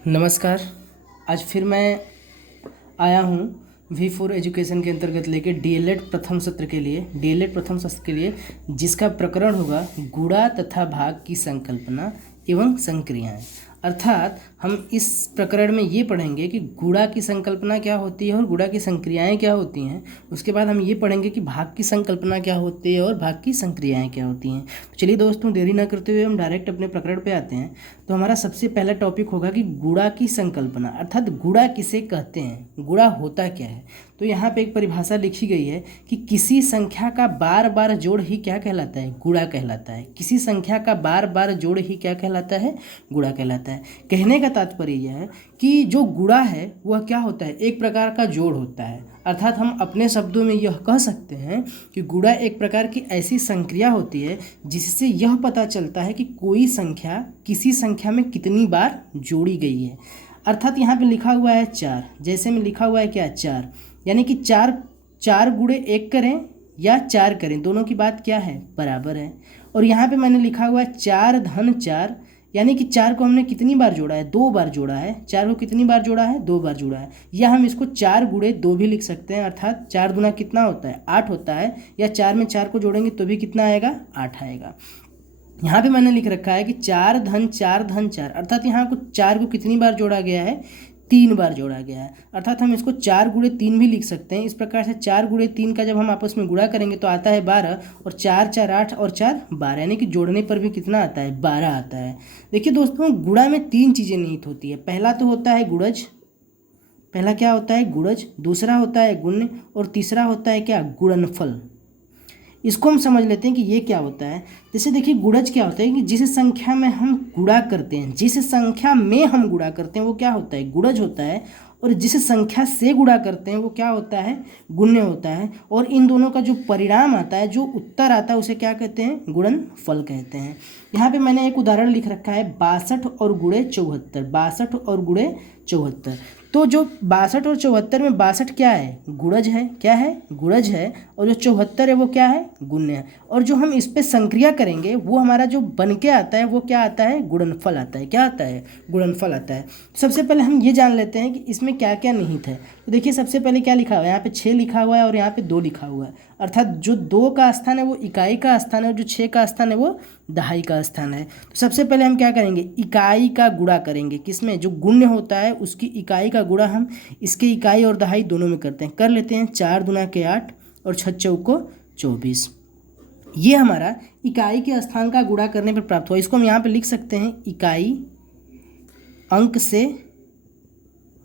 नमस्कार। आज फिर मैं आया हूँ V4 एजुकेशन के अंतर्गत लेके डीएलएड प्रथम सत्र के लिए जिसका प्रकरण होगा गुणा तथा भाग की संकल्पना एवं संक्रियाएं। अर्थात हम इस प्रकरण में ये पढ़ेंगे कि गुणा की संकल्पना क्या होती है और गुणा की संक्रियाएं क्या होती हैं। उसके बाद हम ये पढ़ेंगे कि भाग की संकल्पना क्या होती है और भाग की संक्रियाएं क्या होती हैं। तो चलिए दोस्तों, देरी ना करते हुए हम डायरेक्ट अपने प्रकरण पे आते हैं। तो हमारा सबसे पहला टॉपिक होगा कि गुणा की संकल्पना, अर्थात गुणा किसे कहते हैं, गुणा होता क्या है। तो यहाँ पे एक परिभाषा लिखी गई है कि किसी संख्या का बार बार जोड़ ही क्या कहलाता है, गुणा कहलाता है। किसी संख्या का बार बार जोड़ ही क्या कहलाता है, गुणा कहलाता है। कहने का तात्पर्य यह है कि जो गुणा है वह क्या होता है, एक प्रकार का जोड़ होता है। अर्थात हम अपने शब्दों में यह कह सकते हैं कि गुणा एक प्रकार की ऐसी संक्रिया होती है जिससे यह पता चलता है कि कोई संख्या किसी संख्या में कितनी बार जोड़ी गई है। अर्थात यहाँ पे लिखा हुआ है 4, जैसे में लिखा हुआ है क्या 4, यानी कि 4 गुणे 1 करें या 4 करें, दोनों की बात क्या है, बराबर है। और यहाँ पे मैंने लिखा हुआ है 4 धन 4, यानी कि 4 को हमने कितनी बार जोड़ा है, 2 बार जोड़ा है। 4 को कितनी बार जोड़ा है, 2 बार जोड़ा है। या हम इसको 4 गुणे 2 भी लिख सकते हैं, अर्थात 4 दुना कितना होता है, 8 होता है। या 4 में 4 को जोड़ेंगे तो भी कितना आएगा, 8 आएगा। यहाँ पे मैंने लिख रखा है कि 4 धन 4 धन 4, अर्थात यहाँ को 4 को कितनी बार जोड़ा गया है, 3 बार जोड़ा गया है। अर्थात हम इसको 4 गुणे 3 भी लिख सकते हैं। इस प्रकार से 4 गुणे 3 का जब हम आपस में गुणा करेंगे तो आता है 12, और 4 4 8 और 4 12, यानी कि जोड़ने पर भी कितना आता है, 12 आता है। देखिए दोस्तों, गुणा में 3 चीज़ें निहित होती है। पहला तो होता है गुणज, पहला क्या होता है, गुणज। दूसरा होता है गुण्य, और तीसरा होता है क्या, गुणनफल। इसको हम समझ लेते हैं कि ये क्या होता है। जैसे देखिए, गुणज क्या होता है कि जिस संख्या में हम गुणा करते हैं, जिस संख्या में हम गुणा करते हैं वो क्या होता है, गुणज होता है। और जिस संख्या से गुणा करते हैं वो क्या होता है, गुण्य होता है। और इन दोनों का जो परिणाम आता है, जो उत्तर आता है, उसे क्या कहते हैं, गुणनफल कहते हैं। यहाँ पे मैंने एक उदाहरण लिख रखा है 62 और गुणे 74, 62 और गुणे 74। तो जो 62 और 74 में 62 क्या है, गुणज है, क्या है, गुणज है। और जो 74 है वो क्या है, गुण्य है। और जो हम इस पे संक्रिया करेंगे वो हमारा जो बन के आता है वो क्या आता है, गुणनफल आता है। क्या आता है, गुणनफल आता है। सबसे पहले हम ये जान लेते हैं कि इसमें क्या क्या निहित है। तो देखिए, सबसे पहले क्या लिखा हुआ है, यहाँ पे 6 लिखा हुआ है और यहाँ पे 2 लिखा हुआ है। अर्थात जो 2 का स्थान है वो इकाई का स्थान है, और जो 6 का स्थान है वो दहाई का स्थान है। तो सबसे पहले हम क्या करेंगे, इकाई का गुणा करेंगे। किसमें, जो गुण्य होता है उसकी इकाई का गुणा हम इसके इकाई और दहाई दोनों में करते हैं। कर लेते हैं 4 दूना के 8 और 6 चौको 24। ये हमारा इकाई के स्थान का गुणा करने पर प्राप्त हुआ। इसको हम यहाँ पे लिख सकते हैं, इकाई अंक से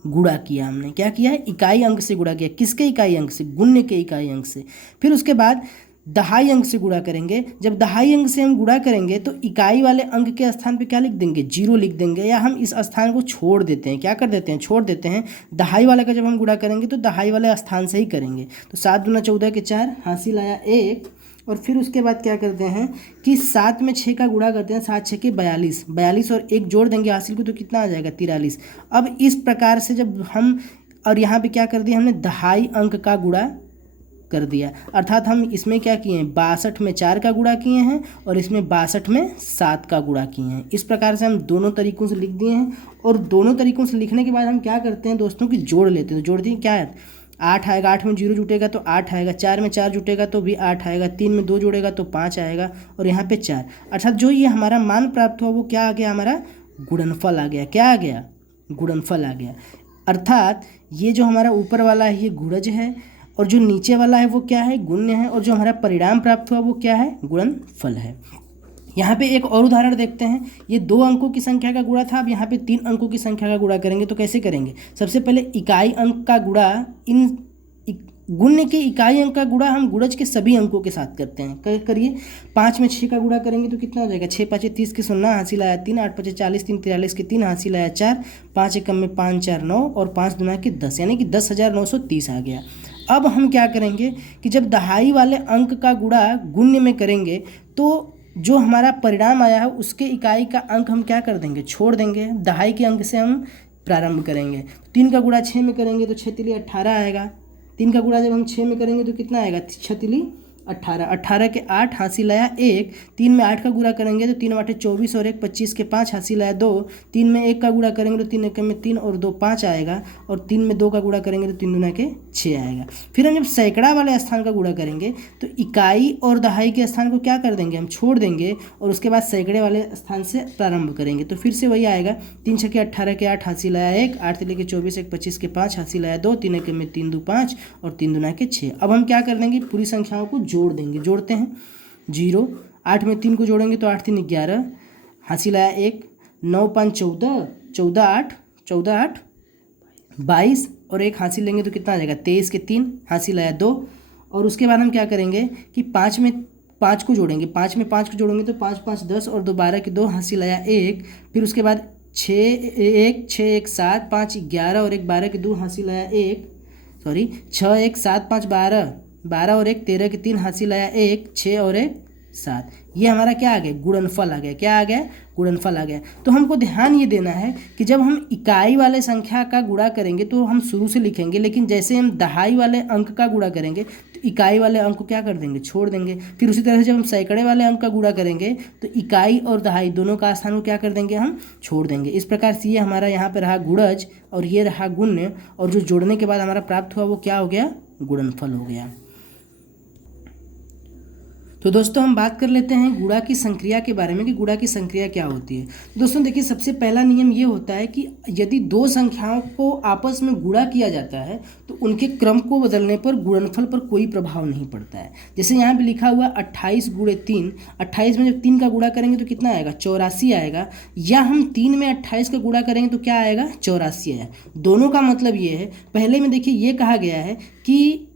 गुणा किया। हमने क्या किया है, इकाई अंक से गुणा किया। किसके इकाई अंक से, गुण्य के इकाई अंक से। फिर उसके बाद दहाई अंक से गुणा करेंगे। जब दहाई अंक से हम गुणा करेंगे तो इकाई वाले अंक के स्थान पे क्या लिख देंगे, 0 लिख देंगे, या हम इस स्थान को छोड़ देते हैं। क्या कर देते हैं, छोड़ देते हैं। दहाई वाले का जब हम गुणा करेंगे तो दहाई वाले स्थान से ही करेंगे। तो 7 दूना 14 के 4, हासिल आया 1। और फिर उसके बाद क्या करते हैं कि 7 में 6 का गुणा करते हैं, 7 6 के 42, 42 और 1 जोड़ देंगे हासिल को तो कितना आ जाएगा, 43। अब इस प्रकार से जब हम, और यहाँ पे क्या कर दिया हमने, दहाई अंक का गुणा कर दिया। अर्थात हम इसमें क्या किए हैं, 62 में 4 का गुणा किए हैं और इसमें 62 में 7 का गुणा किए हैं। इस प्रकार से हम दोनों तरीकों से लिख दिए हैं। और दोनों तरीकों से लिखने के बाद हम क्या करते हैं दोस्तों कि जोड़ लेते हैं। तो जोड़ दिए, क्या है, 8 आएगा, 8 में 0 जुटेगा तो 8 आएगा, 4 में 4 जुटेगा तो भी 8 आएगा, 3 में 2 जुड़ेगा तो 5 आएगा, और यहाँ पे 4। अर्थात जो ये हमारा मान प्राप्त हुआ वो क्या आ गया, हमारा गुणनफल आ गया। क्या आ गया, गुणनफल आ गया। अर्थात ये जो हमारा ऊपर वाला है ये गुणज है, और जो नीचे वाला है वो क्या है, गुण्य है, और जो हमारा परिणाम प्राप्त हुआ वो क्या है, गुणनफल है। यहाँ पे एक और उदाहरण देखते हैं। ये 2 अंकों की संख्या का गुणा था, अब यहाँ पे 3 अंकों की संख्या का गुणा करेंगे। तो कैसे करेंगे, सबसे पहले इकाई अंक का गुणा इन गुण्य के इकाई अंक का गुणा हम गुणज के सभी अंकों के साथ करते हैं। करिए, 5 में 6 का गुणा करेंगे तो कितना हो जाएगा, 6 5 30 के 0, हासिल आया 3, 8 5 40, 3 43 के 3, हासिल आया 4, 5 एकम में 5 4 9 और 5 दुना के 10, यानी कि 10,930 आ गया। अब हम क्या करेंगे कि जब दहाई वाले अंक का गुणा गुण्य में करेंगे तो जो हमारा परिणाम आया है उसके इकाई का अंक हम क्या कर देंगे, छोड़ देंगे। दहाई के अंक से हम प्रारंभ करेंगे। 3 का गुणा 6 में करेंगे तो 6 तिली 18 आएगा। 3 का गुणा जब हम 6 में करेंगे तो कितना आएगा, 6 तिली 18, 18 के 8 हासिल आया 1, 3 में 8 का गुणा करेंगे तो 3 8 24 और 1 25 के 5 हासिल आया 2, 3 में 1 का गुणा करेंगे तो 3 1 में 3 और 2 5 आएगा, और 3 में 2 का गुणा करेंगे तो 3 दूना के 6 आएगा। फिर हम जब सैकड़ा वाले स्थान का गुणा करेंगे तो इकाई और दहाई के स्थान को क्या कर देंगे, हम छोड़ देंगे और उसके बाद सैकड़े वाले स्थान से प्रारंभ करेंगे। तो फिर से वही आएगा, 3 6 के 18 के 8 हासिल आया 1, 8 3 के 24 1 25 के 5 हासिल आया 2, 3 1 में 3 2 5 और 3 दूना के 6। अब हम क्या कर देंगे, पूरी संख्याओं को जोड़ देंगे। जोड़ते हैं, 0, 8 में 3 को जोड़ेंगे तो 8 3 11 हासिल आया 1, 9 5 14, 14 8 22 और 1 हासिल लेंगे तो कितना आ जाएगा, 23 के 3 हासिल आया 2। और उसके बाद हम क्या करेंगे कि 5 में 5 को जोड़ेंगे, 5 में 5 को जोड़ेंगे तो 5 5 10 और 2 12 के 2 हासिल आया 1। फिर उसके बाद 6 1 6 1 7 5 11 और 1 12 के 2 हासिल आया 1, 6 1 7 5 12 12 और 1 13 के 3 हासिल आया 1, 6 और 1 7। ये हमारा क्या आ गया, गुणनफल आ गया। क्या आ गया, गुणनफल आ गया। तो हमको ध्यान ये देना है कि जब हम इकाई वाले संख्या का गुणा करेंगे तो हम शुरू से लिखेंगे, लेकिन जैसे हम दहाई वाले अंक का गुणा करेंगे तो इकाई वाले अंक को क्या कर देंगे, छोड़ देंगे। फिर उसी तरह से जब हम सैकड़े वाले अंक का गुणा करेंगे तो इकाई और दहाई दोनों का स्थान को क्या कर देंगे, हम छोड़ देंगे। इस प्रकार से ये हमारा यहाँ पे रहा गुणज और ये रहा गुण्य, और जो जोड़ने के बाद हमारा प्राप्त हुआ वो क्या हो गया, गुणनफल हो गया। तो दोस्तों हम बात कर लेते हैं गुणा की संक्रिया के बारे में कि गुणा की संक्रिया क्या होती है। तो दोस्तों देखिए, सबसे पहला नियम ये होता है कि यदि दो संख्याओं को आपस में गुणा किया जाता है तो उनके क्रम को बदलने पर गुणनफल पर कोई प्रभाव नहीं पड़ता है। जैसे यहाँ पे लिखा हुआ 28 × 3, 28 में जब 3 का गुणा करेंगे तो कितना आएगा, 84 आएगा, या हम 3 में 28 का गुणा करेंगे तो क्या आएगा, 84 आएगा। दोनों का मतलब ये है, पहले में देखिए ये कहा गया है कि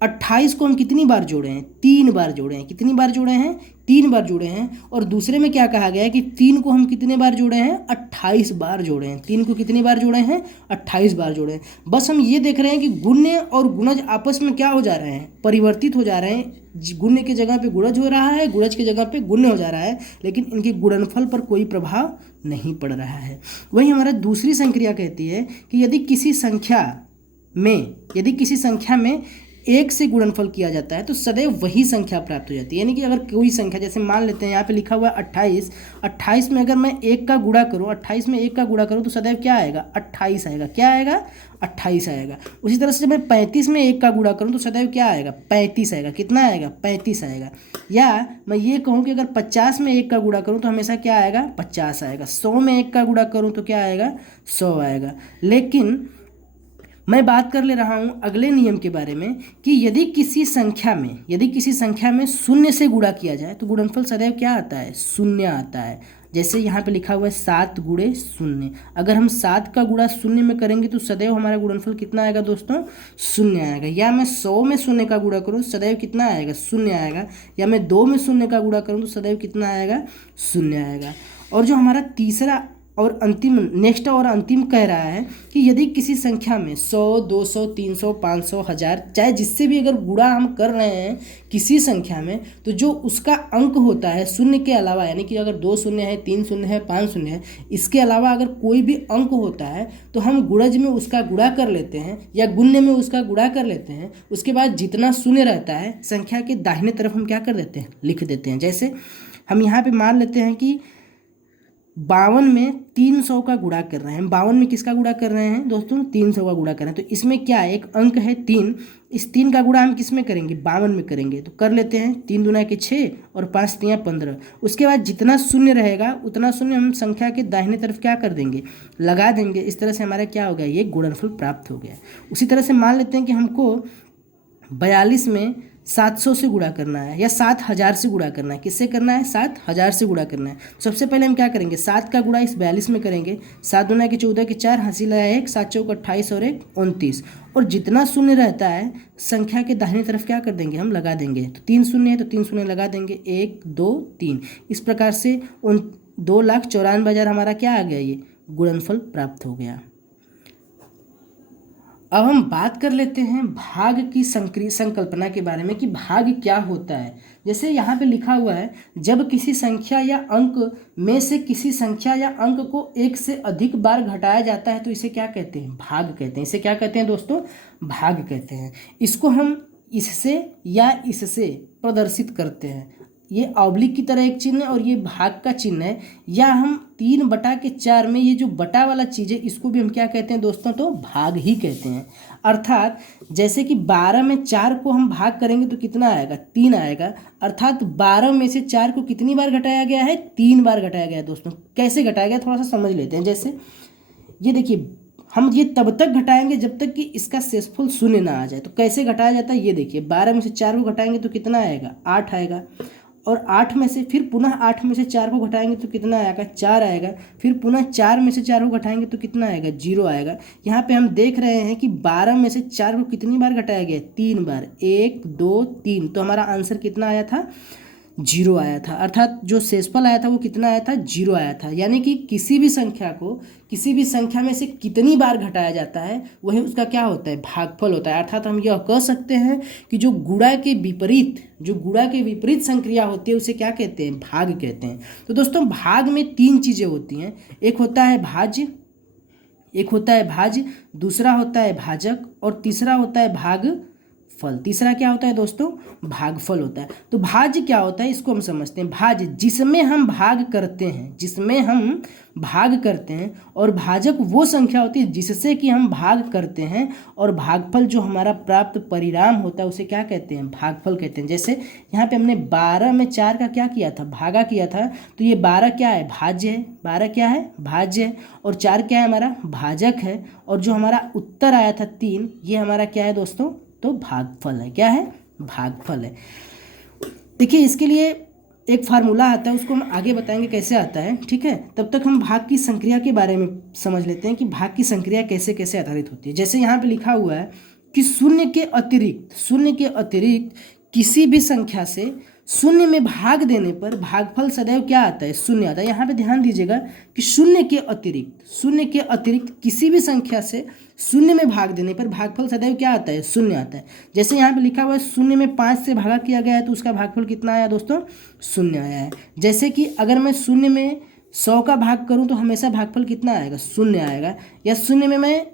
28 को हम कितनी बार जोड़े हैं, 3 बार जोड़े हैं। कितनी बार जोड़े हैं, 3 बार जोड़े हैं। और दूसरे में क्या कहा गया है कि 3 को हम कितने बार जोड़े हैं, 28 बार जोड़े हैं। 3 को कितनी बार जोड़े हैं, 28 बार जोड़े हैं। बस हम ये देख रहे हैं कि गुण्य और गुणज आपस में क्या हो जा रहे हैं, परिवर्तित हो जा रहे हैं। गुण्य की जगह पे गुणज हो रहा है, गुणज की जगह पे गुण्य हो जा रहा है, लेकिन इनके गुणनफल पर कोई प्रभाव नहीं पड़ रहा है। वही हमारा दूसरी संक्रिया कहती है कि यदि किसी संख्या में 1 से गुणनफल किया जाता है तो सदैव वही संख्या प्राप्त हो जाती है। यानी कि अगर कोई संख्या, जैसे मान लेते हैं यहाँ पे लिखा हुआ है 28 में अगर मैं 1 का गुणा करूँ, 28 में 1 का गुणा करूँ तो सदैव क्या आएगा, 28 आएगा। क्या आएगा, 28 आएगा। उसी तरह से जब मैं 35 में 1 का गुणा करूँ तो सदैव क्या आएगा, 35 आएगा। कितना आएगा, 35 आएगा। या मैं ये कहूँ कि अगर 50 में 1 का गुणा करूँ तो हमेशा क्या आएगा, 50 आएगा। 100 में 1 का गुणा करूँ तो क्या आएगा, 100 आएगा। लेकिन मैं बात कर ले रहा हूँ अगले नियम के बारे में कि यदि किसी संख्या में 0 से गुणा किया जाए तो गुणनफल सदैव क्या आता है, 0 आता है। जैसे यहाँ पे लिखा हुआ है 7 × 0। अगर हम 7 का गुणा 0 में करेंगे तो सदैव हमारा गुणनफल कितना आएगा दोस्तों, 0 आएगा। या मैं 100 में 0 का गुणा करूँ सदैव कितना आएगा, 0 आएगा। या मैं 2 में 0 का गुणा करूँ तो सदैव कितना आएगा, 0 आएगा। और जो हमारा तीसरा और अंतिम कह रहा है कि यदि किसी संख्या में 100 200 300 500 1000 चाहे जिससे भी अगर गुणा हम कर रहे हैं किसी संख्या में, तो जो उसका अंक होता है 0 के अलावा, यानी कि अगर 2 शून्य है, 3 शून्य है, 5 शून्य है, इसके अलावा अगर कोई भी अंक होता है तो हम गुणज में उसका गुणा कर लेते हैं या गुण्य में उसका गुणा कर लेते हैं। उसके बाद जितना शून्य रहता है संख्या के दाहिने तरफ हम क्या कर देते हैं, लिख देते हैं। जैसे हम यहाँ पे मान लेते हैं कि 52 में 300 का गुणा कर रहे हैं। 52 में किसका गुणा कर रहे हैं दोस्तों, 300 का गुणा कर रहे हैं। तो इसमें क्या है, एक अंक है 3, इस 3 का गुणा हम किस में करेंगे, 52 में करेंगे। तो कर लेते हैं, 3 दूना के 6 और 5 तियाँ 15। उसके बाद जितना शून्य रहेगा उतना शून्य हम संख्या के दाहिने तरफ क्या कर देंगे, लगा देंगे। इस तरह से हमारा क्या हो गया, ये गुणनफल प्राप्त हो गया। उसी तरह से मान लेते हैं कि हमको 42 में 700 से गुणा करना है या 7000 से गुणा करना है। किससे करना है, 7000 से गुणा करना है। सबसे पहले हम क्या करेंगे, 7 का गुणा इस 42 में करेंगे। 7 दूना के 14 के 4 हासिल आया 1, 7 चौक 28 और 1 29। और जितना शून्य रहता है संख्या के दाहिने तरफ क्या कर देंगे, हम लगा देंगे। तो 3 शून्य है तो 3 शून्य लगा देंगे, 1 2 3। इस प्रकार से 2,94,000 हमारा क्या आ गया, ये गुणनफल प्राप्त हो गया। अब हम बात कर लेते हैं भाग की संकल्पना के बारे में कि भाग क्या होता है। जैसे यहाँ पे लिखा हुआ है, जब किसी संख्या या अंक में से किसी संख्या या अंक को 1 से अधिक बार घटाया जाता है तो इसे क्या कहते हैं, भाग कहते हैं। इसे क्या कहते हैं दोस्तों, भाग कहते हैं। इसको हम इससे या इससे प्रदर्शित करते हैं। ये ऑब्लिक की तरह एक चिन्ह है और ये भाग का चिन्ह है। या हम 3/4 में ये जो बटा वाला चीज़ है इसको भी हम क्या कहते हैं दोस्तों, तो भाग ही कहते हैं। अर्थात जैसे कि 12 में 4 को हम भाग करेंगे तो कितना आएगा, 3 आएगा। अर्थात 12 में से 4 को कितनी बार घटाया गया है, 3 बार घटाया गया है दोस्तों। कैसे घटाया गया थोड़ा सा समझ लेते हैं। जैसे ये देखिए, हम ये तब तक घटाएंगे जब तक कि इसका शेषफल 0 ना आ जाए। तो कैसे घटाया जाता है, ये देखिए 12 में से 4 को घटाएंगे तो कितना आएगा, 8 आएगा। और 8 में से फिर पुनः 8 में से 4 को घटाएंगे तो कितना आएगा, 4 आएगा। फिर पुनः 4 में से 4 को घटाएंगे तो कितना आएगा, 0 आएगा। यहाँ पे हम देख रहे हैं कि 12 में से 4 को कितनी बार घटाया गया, 3 बार, 1 2 3। तो हमारा आंसर कितना आया था, 0 आया था। अर्थात जो शेषफल आया था वो कितना आया था, 0 आया था। यानी कि किसी भी संख्या को किसी भी संख्या में से कितनी बार घटाया जाता है वही उसका क्या होता है, भागफल होता है। अर्थात हम यह कह सकते हैं कि जो गुणा के विपरीत संक्रिया होती है उसे क्या कहते हैं, भाग कहते हैं। तो दोस्तों भाग में 3 चीज़ें होती हैं। एक होता है भाज्य, दूसरा होता है भाजक और तीसरा होता है भागफल। तीसरा क्या होता है दोस्तों, भागफल होता है। तो भाज्य क्या होता है इसको हम समझते हैं। भाज्य जिसमें हम भाग करते हैं, और भाजक वो संख्या होती है जिससे कि हम भाग करते हैं, और भागफल जो हमारा प्राप्त परिणाम होता है उसे क्या कहते हैं, भागफल कहते हैं। जैसे यहाँ पे हमने 12 में 4 का क्या किया था, भागा किया था। तो ये 12 क्या है, भाज्य है। 12 क्या है, भाज्य है। और 4 क्या है, हमारा भाजक है। और जो हमारा उत्तर आया था 3, ये हमारा क्या है दोस्तों, तो भागफल है। क्या है, भागफल है। देखिए इसके लिए एक फार्मूला आता है, उसको हम आगे बताएंगे कैसे आता है, ठीक है। तब तक हम भाग की संक्रिया के बारे में समझ लेते हैं कि भाग की संक्रिया कैसे कैसे आधारित होती है। जैसे यहाँ पे लिखा हुआ है कि शून्य के अतिरिक्त किसी भी संख्या से शून्य में भाग देने पर भागफल सदैव क्या आता है, शून्य आता है। यहाँ पे ध्यान दीजिएगा कि शून्य के अतिरिक्त किसी भी संख्या से शून्य में भाग देने पर भागफल सदैव क्या आता है, शून्य आता है। जैसे यहाँ पे लिखा हुआ है शून्य में 5 से भागा किया गया है तो उसका भागफल कितना आया दोस्तों, शून्य आया है। जैसे कि अगर मैं शून्य में 100 का भाग करूँ तो हमेशा भागफल कितना आएगा, शून्य आएगा। या शून्य में मैं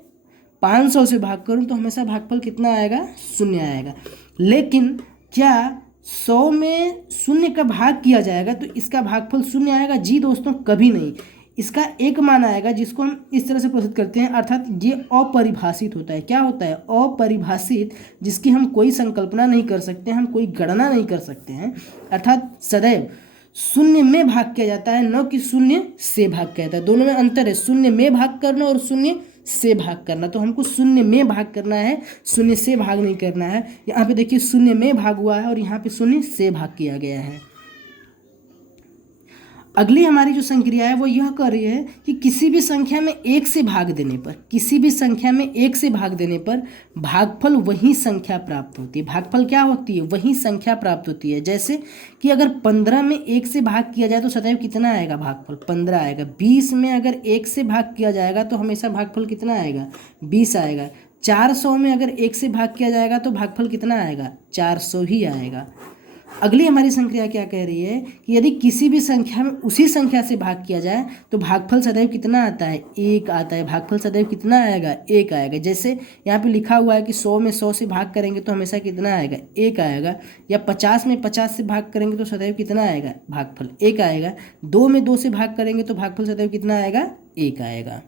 500 से भाग करूँ तो हमेशा भागफल कितना आएगा, शून्य आएगा। लेकिन क्या 100 में शून्य का भाग किया जाएगा तो इसका भागफल शून्य आएगा? जी दोस्तों, कभी नहीं। इसका एक मान आएगा जिसको हम इस तरह से प्रस्तुत करते हैं। अर्थात ये अपरिभाषित होता है। क्या होता है, अपरिभाषित, जिसकी हम कोई संकल्पना नहीं कर सकते, हम कोई गणना नहीं कर सकते हैं। अर्थात सदैव शून्य में भाग किया जाता है, न कि शून्य से भाग किया जाता है। दोनों में अंतर है, शून्य में भाग करना और शून्य से भाग करना। तो हमको शून्य में भाग करना है, शून्य से भाग नहीं करना है। यहाँ पे देखिए शून्य में भाग हुआ है और यहाँ पे शून्य से भाग किया गया है। अगली हमारी जो संक्रिया है वो यह कर रही है कि किसी भी संख्या में 1 से भाग देने पर भागफल वही संख्या प्राप्त होती है। भागफल क्या होती है, वही संख्या प्राप्त होती है। जैसे कि अगर 15 में 1 से भाग किया जाए तो सदैव कितना आएगा, भागफल 15 आएगा। 20 में अगर 1 से भाग किया जाएगा तो हमेशा भागफल कितना आएगा, 20 आएगा। 400 में अगर 1 से भाग किया जाएगा तो भागफल कितना आएगा, 400 ही आएगा। अगली हमारी संक्रिया क्या कह रही है कि यदि किसी भी संख्या में उसी संख्या से भाग किया जाए तो भागफल सदैव कितना आता है, 1 आता है। भागफल सदैव कितना आएगा, 1 आएगा। जैसे यहाँ पे लिखा हुआ है कि 100 में 100 से भाग करेंगे तो हमेशा कितना आएगा, 1 आएगा। या 50 में 50 से भाग करेंगे तो सदैव कितना आएगा, भागफल 1 आएगा। 2 में 2 से भाग करेंगे तो भागफल सदैव कितना आएगा, 1 आएगा।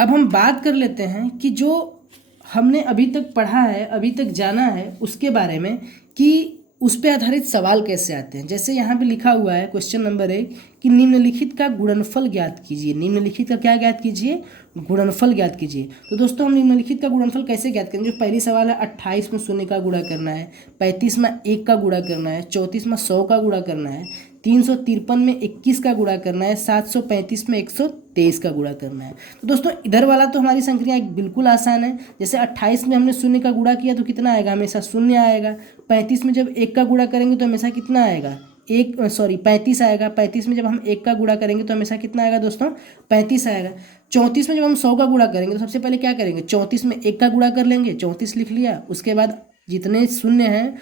अब हम बात कर लेते हैं कि जो हमने अभी तक पढ़ा है, अभी तक जाना है, उसके बारे में कि उस पर आधारित सवाल कैसे आते हैं। जैसे यहाँ पे लिखा हुआ है क्वेश्चन नंबर 1 कि निम्नलिखित का गुणनफल ज्ञात कीजिए। निम्नलिखित का क्या ज्ञात कीजिए, गुणनफल ज्ञात कीजिए। तो दोस्तों हम निम्नलिखित का गुणनफल कैसे ज्ञात करेंगे। जो पहली सवाल है 28 में 0 का गुणा करना है, 35 में 1 का गुणा करना है, 34 में 100 का गुणा करना है, 353 में 21 का गुणा करना है, 735 में 123 का गुणा करना है। तो दोस्तों इधर वाला तो हमारी संक्रिया बिल्कुल आसान है। जैसे 28 में हमने 0 का गुणा किया तो कितना आएगा, हमेशा 0 आएगा। 35 में जब 1 का गुणा करेंगे तो हमेशा कितना आएगा, 35 आएगा। 35 में जब हम 1 का गुणा करेंगे तो हमेशा कितना आएगा दोस्तों, 35 आएगा। 34 में जब हम 100 का गुणा करेंगे तो सबसे पहले क्या करेंगे, 34 में 1 का गुणा कर लेंगे, 34 लिख लिया। उसके बाद जितने शून्य हैं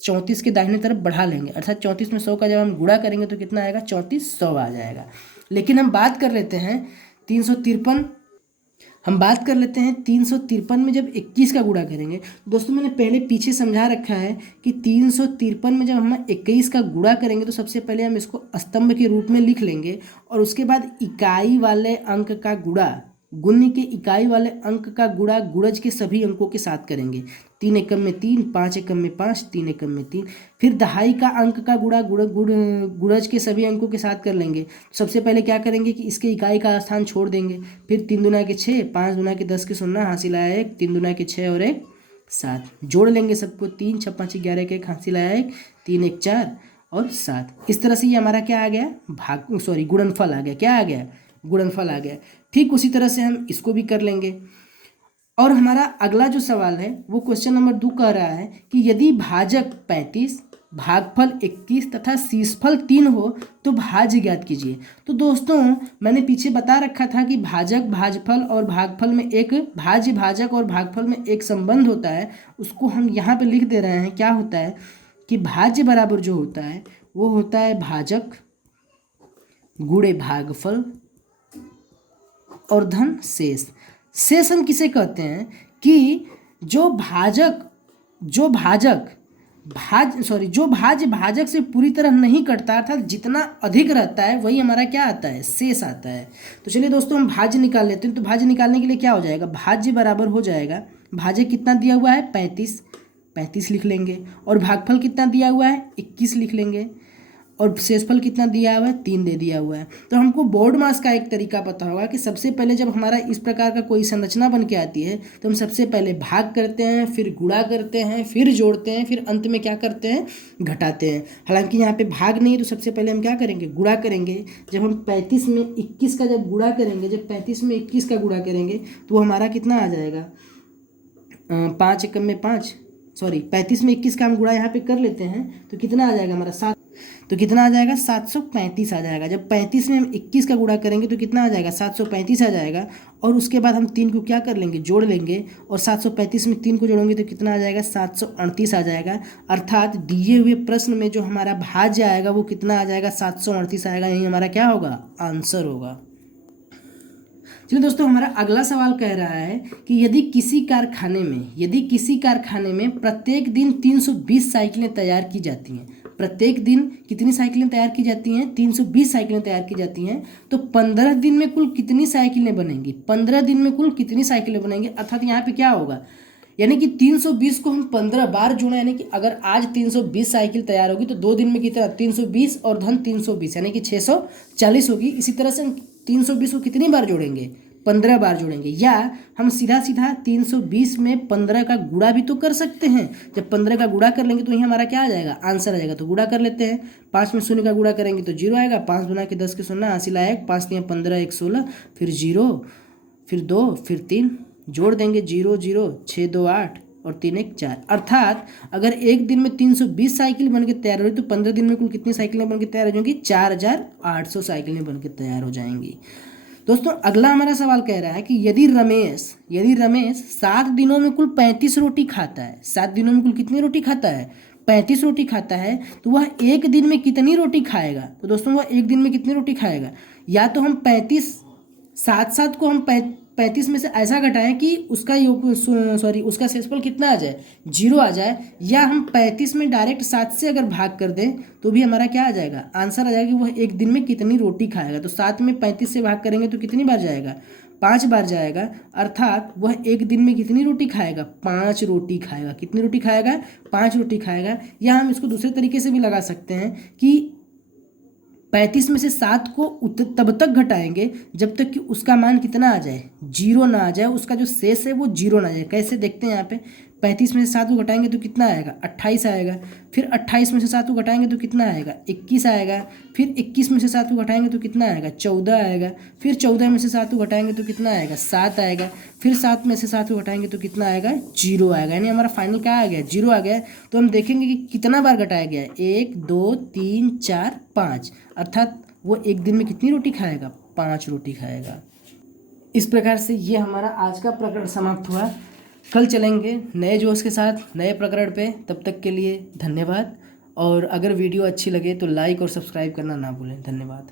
34 के दाहिने तरफ बढ़ा लेंगे। अर्थात 34 में 100 का जब हम गुणा करेंगे तो कितना आएगा, 34 100 आ जाएगा। लेकिन हम बात कर लेते हैं 353। हम बात कर लेते हैं 353 में जब 21 का गुणा करेंगे। दोस्तों मैंने पहले पीछे समझा रखा है कि 353 में जब हम 21 का गुणा करेंगे तो सबसे पहले हम इसको स्तंभ के रूप में लिख लेंगे और उसके बाद इकाई वाले अंक का गुणा, गुण्य के इकाई वाले अंक का गुणा गुणज के सभी अंकों के साथ करेंगे। 3 एकम में 3, 5 एकम में 5, 3 एकम में 3। फिर दहाई का अंक का गुणा गुणज के सभी अंकों के साथ कर लेंगे। सबसे पहले क्या करेंगे कि इसके इकाई का स्थान छोड़ देंगे। फिर 3 दूना के 6, 5 दूना के 10 के 0 हासिल आया 1, 3 दूना के 6 और 1 7। जोड़ लेंगे सबको, 3 6 5 11 के 1 हासिल आया 1, 3 1 4 और 7। इस तरह से ये हमारा क्या आ गया, गुणनफल आ गया। क्या आ गया, गुणनफल आ गया। ठीक उसी तरह से हम इसको भी कर लेंगे। और हमारा अगला जो सवाल है वो क्वेश्चन नंबर 2 कह रहा है कि यदि भाजक 35, भागफल 21 तथा शेषफल 3 हो तो भाज्य ज्ञात कीजिए। तो दोस्तों मैंने पीछे बता रखा था कि भाजक, भाजफल और भागफल में एक भाज्य, भाजक और भागफल में एक संबंध होता है। उसको हम यहाँ पे लिख दे रहे हैं। क्या होता है कि भाज्य बराबर जो होता है वो होता है भाजक गुणे भागफल और धन शेष। शेष हम किसे कहते हैं कि जो भाज्य भाजक से पूरी तरह नहीं कटता, अर्थात जितना अधिक रहता है वही हमारा क्या आता है, शेष आता है। तो चलिए दोस्तों हम भाज्य निकाल लेते हैं। तो भाज्य निकालने के लिए क्या हो जाएगा, भाज्य बराबर हो जाएगा, भाज्य कितना दिया हुआ है 35 लिख लेंगे। और भागफल कितना दिया हुआ है 21 लिख लेंगे। और शेषफल कितना दिया हुआ है 3 दे दिया हुआ है। तो हमको बोर्ड मास का एक तरीका पता होगा कि सबसे पहले जब हमारा इस प्रकार का कोई संरचना बन के आती है तो हम सबसे पहले भाग करते हैं, फिर गुणा करते हैं, फिर जोड़ते हैं, फिर अंत में क्या करते हैं, घटाते हैं। हालांकि यहाँ पे भाग नहीं है तो सबसे पहले हम क्या करेंगे, गुणा करेंगे। जब हम 35 में 21 का जब गुणा करेंगे, जब 35 में 21 का गुणा करेंगे तो हमारा कितना आ जाएगा, 5 एकम में 5, 35 में 21 का हम गुणा यहाँ पे कर लेते हैं तो कितना आ जाएगा हमारा 7। तो कितना आ जाएगा 735 आ जाएगा। जब 35 में हम 21 का गुणा करेंगे तो कितना आ जाएगा 735 आ जाएगा। और उसके बाद हम 3 को क्या कर लेंगे, जोड़ लेंगे। और 735 में 3 को जोड़ेंगे तो कितना आ जाएगा 738 आ जाएगा। अर्थात दिए हुए प्रश्न में जो हमारा भाज्य आएगा वो कितना आ जाएगा 738 आएगा। यही हमारा क्या होगा, आंसर होगा। चलिए दोस्तों हमारा अगला सवाल कह रहा है कि यदि किसी कारखाने में प्रत्येक दिन 320 साइकिलें तैयार की जाती हैं, प्रत्येक दिन कितनी साइकिलें तैयार की जाती हैं, 320 साइकिलें तैयार की जाती हैं, तो 15 दिन में कुल कितनी साइकिलें बनेंगी, 15 दिन में कुल कितनी साइकिलें बनेंगी। अर्थात यहाँ पे क्या होगा, यानी कि 320 को हम 15 बार जोड़ें, यानी कि अगर आज 320 साइकिल तैयार होगी तो 2 दिन में कितना, 320 और धन 320 यानी कि 640 होगी। इसी तरह से हम 320 को कितनी बार जोड़ेंगे, 15 बार जोड़ेंगे। या हम सीधा 320 में 15 का गुणा भी तो कर सकते हैं। जब 15 का गुणा कर लेंगे तो यही हमारा क्या आ जाएगा, आंसर आ जाएगा। तो गुणा कर लेते हैं। 5 में 0 का गुणा करेंगे तो 0 आएगा। 5 दूना के 10 के 0 हासिल आएगा। 5 3 15 1 16, फिर 0, फिर 2, फिर 3, जोड़ देंगे 0 0, 6 2 8 और 3 1 4। अर्थात अगर एक दिन में 320 साइकिल बन के तैयार हो रही तो 15 दिन में कुल कितनी साइकिलें बन के तैयार हो जाएंगी, 4800 साइकिलें बन के तैयार हो जाएंगी। दोस्तों अगला हमारा सवाल कह रहा है कि यदि रमेश 7 दिनों में कुल 35 रोटी खाता है, 7 दिनों में कुल कितनी रोटी खाता है, 35 रोटी खाता है, तो वह एक दिन में कितनी रोटी खाएगा। तो दोस्तों वह एक दिन में कितनी रोटी खाएगा, या तो हम 7 को हम 35 में से ऐसा घटाएं कि उसका शेषफल कितना आ जाए, 0 आ जाए। या हम 35 में डायरेक्ट 7 से अगर भाग कर दें तो भी हमारा क्या आ जाएगा, आंसर आ जाएगा कि वह एक दिन में कितनी रोटी खाएगा। तो 7 में 35 से भाग करेंगे तो कितनी बार जाएगा, 5 बार जाएगा। अर्थात वह एक दिन में कितनी रोटी खाएगा, 5 रोटी खाएगा। कितनी रोटी खाएगा, 5 रोटी खाएगा। या हम इसको दूसरे तरीके से भी लगा सकते हैं कि 35 में से 7 को तब तक घटाएंगे जब तक कि उसका मान कितना आ जाए, 0 ना आ जाए, उसका जो शेष है वो 0 ना आ जाए। कैसे देखते हैं यहाँ पे, 35 में से 7 को घटाएंगे तो कितना आएगा, 28 आएगा। फिर 28 में से 7 को घटाएंगे तो कितना आएगा, 21 आएगा। फिर 21 में से 7 को घटाएंगे तो कितना आएगा, 14 आएगा। फिर 14 में से 7 को घटाएंगे तो कितना आएगा, 7 आएगा। फिर 7 में से 7 को घटाएंगे तो कितना आएगा, 0 आएगा। यानी हमारा फाइनल क्या आ गया, 0 आ गया। तो हम देखेंगे कि कितना बार घटाया गया है, 1 2 3 4 5। अर्थात वो एक दिन में कितनी रोटी खाएगा, 5 रोटी खाएगा। इस प्रकार से ये हमारा आज का प्रकरण समाप्त हुआ। कल चलेंगे नए जोश के साथ नए प्रकरण पे। तब तक के लिए धन्यवाद। और अगर वीडियो अच्छी लगे तो लाइक और सब्सक्राइब करना ना भूलें। धन्यवाद।